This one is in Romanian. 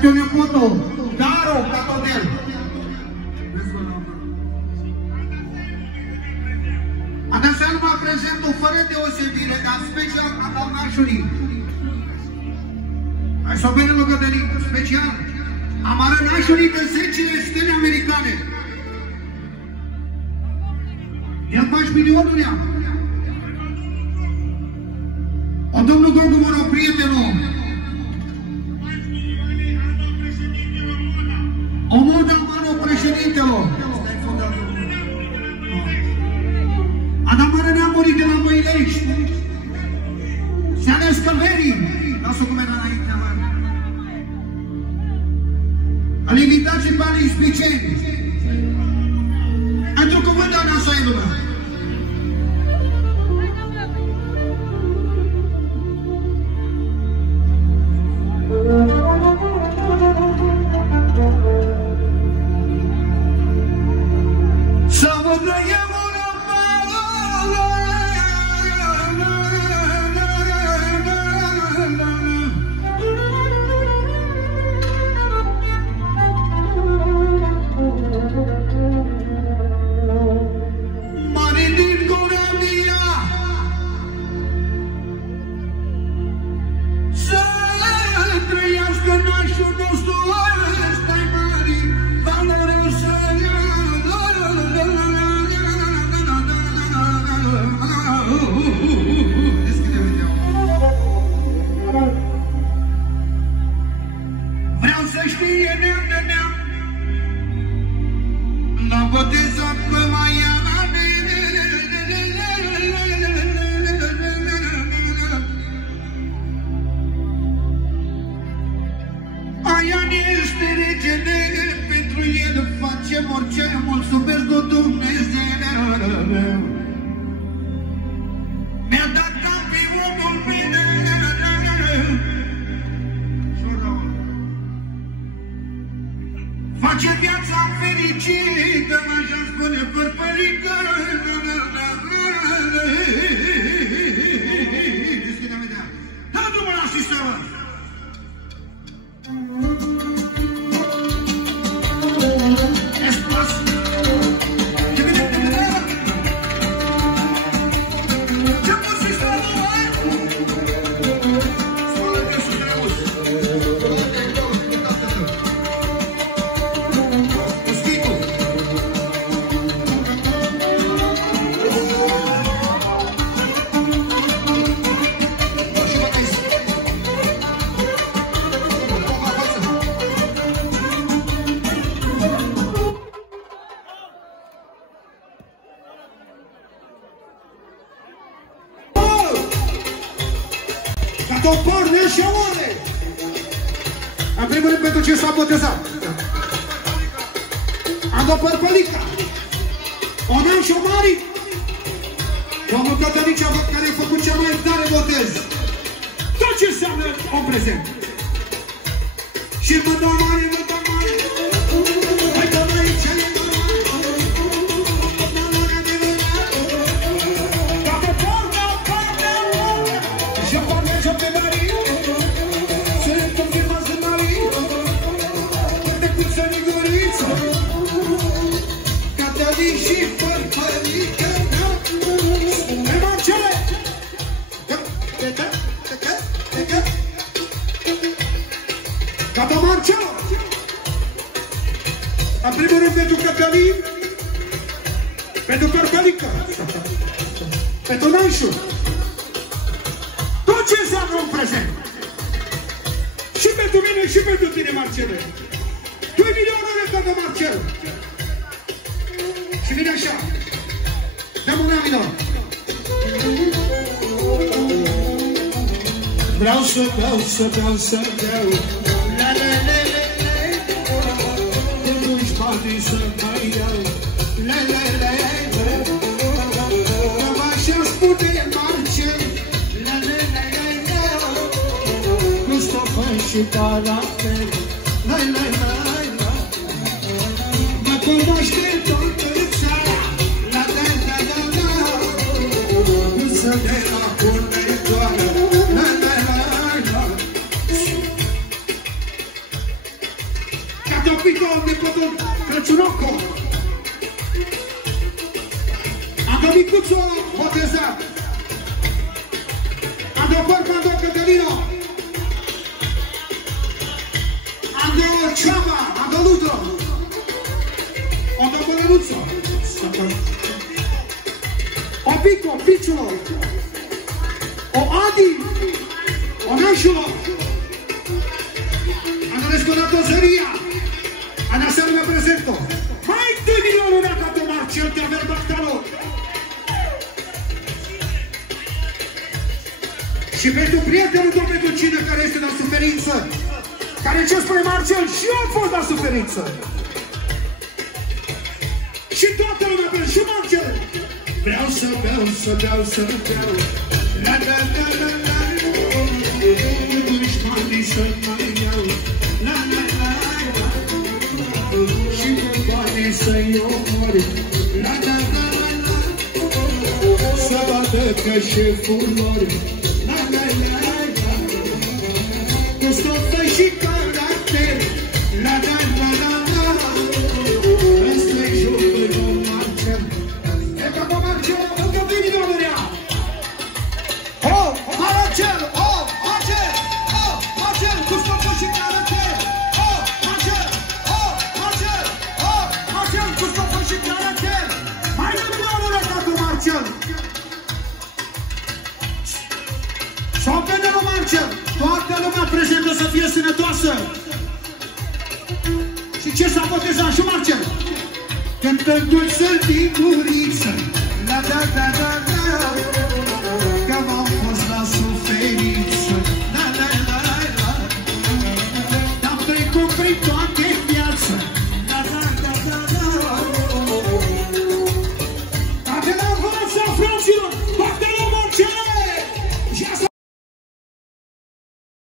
tatăl nepotul, Daru, Catodel. Atenția numai prezentul fără deosebire, dar special a Dalnașului. Hai să vedem locătării, special. Amară nașului de 10 stele americane. El faci milionul ea. O domnul Gogu, mă rog, prietenul. O moda, mă rog, președintelor. Adamară ne-a murit de la Măilești. Se ales Călverii. Lasă cum era înainte, mă. Al invitat și pe ale ispiceni. Într-o cuvânt, doamna Soielulă. Să vă dăiem una face viața fericită, așa spune părpălică. Deschide-mi de-a. Da, drumul la sistemă! În primul rând pentru ce s-a botezat. Ando Părpălica, Onan și Omari, domnul Cătălicea, care a făcut cea mai tare botez. Tot ce înseamnă om prezent. Și mă dau mare, mă dau mare. Hai că mai cele toată porta, porta, și porta ce pe mari. Și Părpălică, pe Marcele! Gata Marcelo! În primul rând pentru Cătălin, pentru Părpălică, pentru Nanșu, tot ce înseamnă un prezent. Și pentru mine și pentru tine, Marcele. 2 milioane de Gata Marcelo! Și vine așa, dăm un amilor. Vreau să beau, să beau, să beau, la la la la la, de nu-și poate să mai iau, la la la la, că m-așa spune Marcel, la la la la la, Mustafa și Tarapel, la la la la, mă cunoaște toată țara, la la la la la, însă de la Corneitoară, la la la la. Ando Corp, ando Cătălino. Ando Ceaba, ando Ludo. Ando Bălănuță. O Pico, Picciolo. O Adi. O Nașulo. Ando Resconato Zăria. Adesso mi presento. Mai 2 milioni da Cato Marcel di aver battalo. Și pentru prietenul tău, pentru cine care este la suferință, care ce spune Marcel, și eu am fost la suferință. Și toată lumea pentru și Marcel. Vreau să beau, să beau, să beau. La la la la la. Dușmanii să-mi mai iau. La la la la. Și cu banii să-i omori. La la la la la. Să vadă că șeful mori. La la la la. Cu stofă și caracter. La la la la la. Ăsta-i jocul lui Marcel. E ca pe Marcel, încă vine oamenea. Oh, Marcel, oh, Marcel, oh, Marcel, cu stofă și caracter. Oh, Marcel, oh, Marcel, oh, Marcel, cu stofă și caracter. Mai nu oamenea ca pe Marcel. Sau pentru Marcel, toată lumea prezentă să fie sănătoasă. Și ce s-a botezat și Marcel? Cântându-ți din guriță, la da da da da, că m-am fost la suferință, la la la la, am trecut prin